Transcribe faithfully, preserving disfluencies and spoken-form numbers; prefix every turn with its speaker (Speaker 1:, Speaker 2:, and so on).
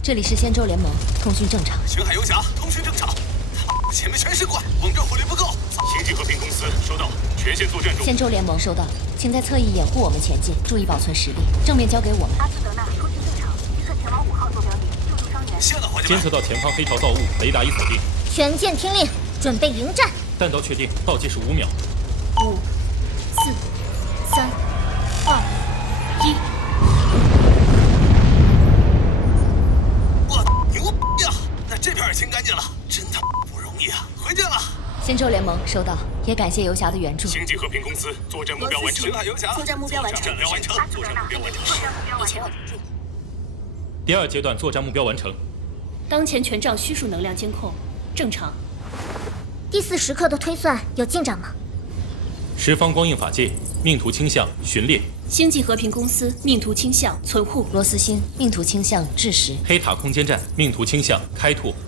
Speaker 1: 这里是仙舟联盟，通讯正常。
Speaker 2: 巡海游侠，通讯正常。前面全是怪，我们这火力不够。
Speaker 3: 星际和平公司收到，全线作战中。
Speaker 1: 仙舟联盟收到，请在侧翼掩护我们前进，注意保存实力。正面交给我们。
Speaker 4: 阿斯德纳，通讯正常，立刻前往五号坐标点，救助伤员。
Speaker 2: 谢了，伙计们。
Speaker 3: 监测到前方黑潮造物，雷达已锁定。
Speaker 4: 全舰听令，准备迎战。
Speaker 3: 弹道确定，倒计时五秒。
Speaker 4: 五、四、三、二、一。
Speaker 2: 我牛逼呀！那这片也清干净了，真他妈不容易啊！回电了。
Speaker 1: 仙舟联盟收到，也感谢游侠的援助。
Speaker 3: 星际和平公司作战目标完成。
Speaker 2: 巡海游侠，
Speaker 4: 作战目标完成。
Speaker 2: 目标完成。
Speaker 3: 作战目标完成。
Speaker 4: 你前往
Speaker 3: 第二阶段作战目标完成。
Speaker 5: 当前权杖虚数能量监控正常。
Speaker 4: 第四时刻的推算有进展吗？
Speaker 3: 十方光印法界命途倾向寻猎。
Speaker 5: 星际和平公司命途倾向存护。
Speaker 1: 罗斯星命途倾向至实。
Speaker 3: 黑塔空间站命途倾向开拓。